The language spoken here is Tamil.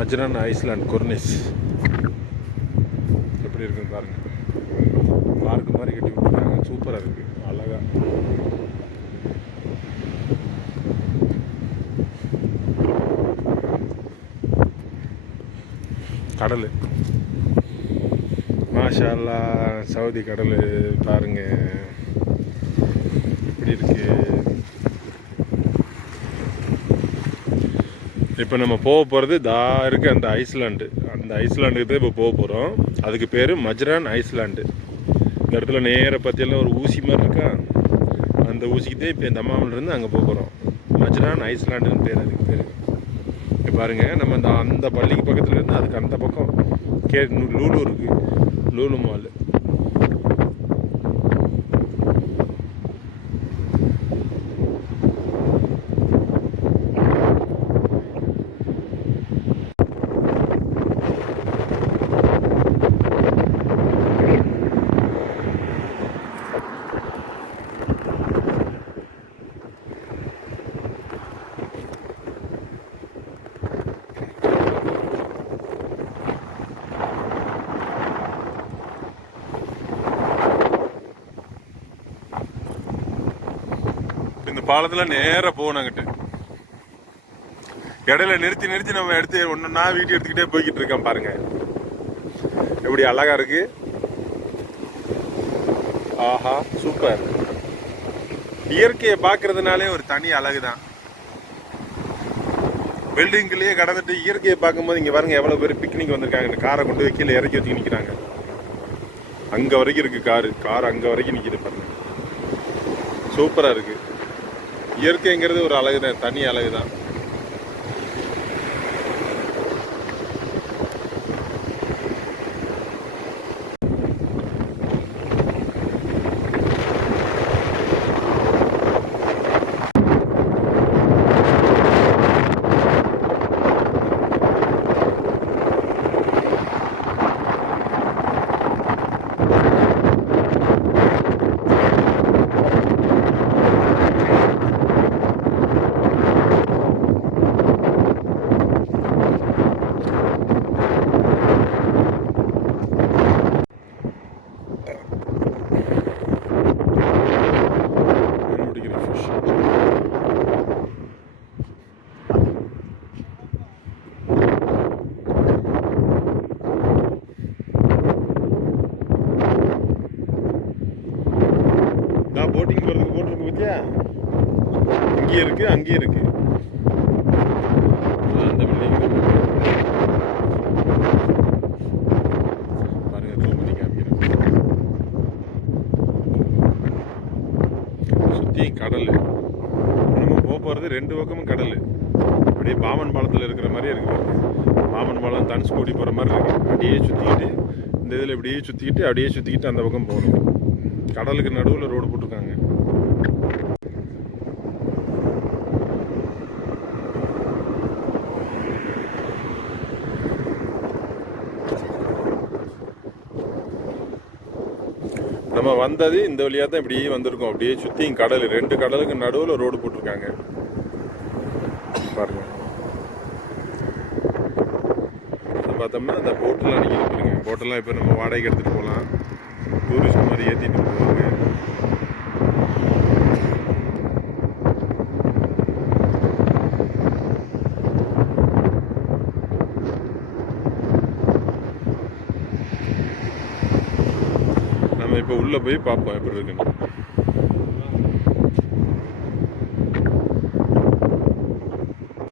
மஜ்ரான் ஐஸ்லாண்ட் கொர்னிஸ் எப்படி இருக்குன்னு பாருங்கள். பார்க்கு மாதிரி கட்டி விட்டுருக்காங்க. சூப்பராக இருக்குது, அழகாக. கடல் மாஷா அல்லாஹ், சவுதி கடல் பாருங்க எப்படி இருக்கு. இப்போ நம்ம போக போகிறது இருக்கு அந்த ஐஸ்லாண்டு. அந்த ஐஸ்லாண்டுக்கு தான் இப்போ போக போகிறோம். அதுக்கு பேர் மஜ்ரான் ஐஸ்லாண்டு. இந்த இடத்துல நேர பற்றியெல்லாம் ஒரு ஊசி மாதிரி இருக்கா, அந்த ஊசிக்கு தான் இப்போ இந்த அம்மாவிலேருந்து அங்கே போக போகிறோம். மஜ்ரான் ஐஸ்லாண்டுன்னு பேர் அதுக்கு பேர். இப்போ பாருங்கள், நம்ம அந்த பள்ளிக்கு பக்கத்தில் இருந்து அதுக்கு அந்த பக்கம் லூலு இருக்குது, லூலு மால். இந்த பாலத்தில் நேராக போகணுங்கிட்டு இடையில நிறுத்தி நம்ம எடுத்து ஒன்றுன்னா வீட்டு எடுத்துக்கிட்டே போய்கிட்டு இருக்கேன். பாருங்க எப்படி அழகா இருக்கு. ஆஹா, சூப்பர். இயற்கையை பார்க்கறதுனாலே ஒரு தனி அழகு தான். பில்டிங்லேயே கடந்துட்டு இயற்கையை பார்க்கும்போது இங்கே பாருங்க எவ்வளோ பேர் பிக்னிக் வந்திருக்காங்க. இந்த காரை கொண்டு போய் கீழே இறக்கி வச்சு நிற்கிறாங்க. அங்கே வரைக்கும் இருக்கு கார் அங்கே வரைக்கும் நிற்கிது பாருங்க. சூப்பராக இருக்கு. இயற்கைங்கிறது ஒரு அழகு தான், தனி அழகு தான். போட்டிங் போகிறதுக்கு போட்டிருக்கு பற்றியா, இங்கேயும் இருக்கு அங்கேயும் இருக்கு. அந்த பில்டிங் பாருங்க, ஜூம் பண்ணி காமிக்கிறேன். சுற்றியும் கடல். நம்ம போகிறது ரெண்டு பக்கமும் கடல். அப்படியே பாமன் பாலத்தில் இருக்கிற மாதிரியே இருக்கு. பாமன் பாலம் தனுஷ்கோடி போகிற மாதிரி இருக்கு. அப்படியே சுற்றிக்கிட்டு இந்த இதில் இப்படியே சுற்றிக்கிட்டு அந்த பக்கம் போகணும். கடலுக்கு நடுவில் ரோடு போட்டிருக்காங்க. நம்ம வந்தது இந்த வழியாக தான் இப்படியே வந்திருக்கோம். அப்படியே சுற்றியும் கடல், ரெண்டு கடலுக்கு நடுவில் ரோடு போட்டிருக்காங்க பாருங்க. பார்த்தோம்னா அந்த போட்டெல்லாம் நீங்கள் இருக்குங்க. போட்டெல்லாம் இப்போ நம்ம வாடகைக்கு எடுத்துகிட்டு போகலாம். டூரிஸ்ட் மாதிரி ஏற்றிட்டு போவாங்க. நம்ம இப்போ உள்ளே போய் பார்ப்போம் எப்படி இருக்குன்னு.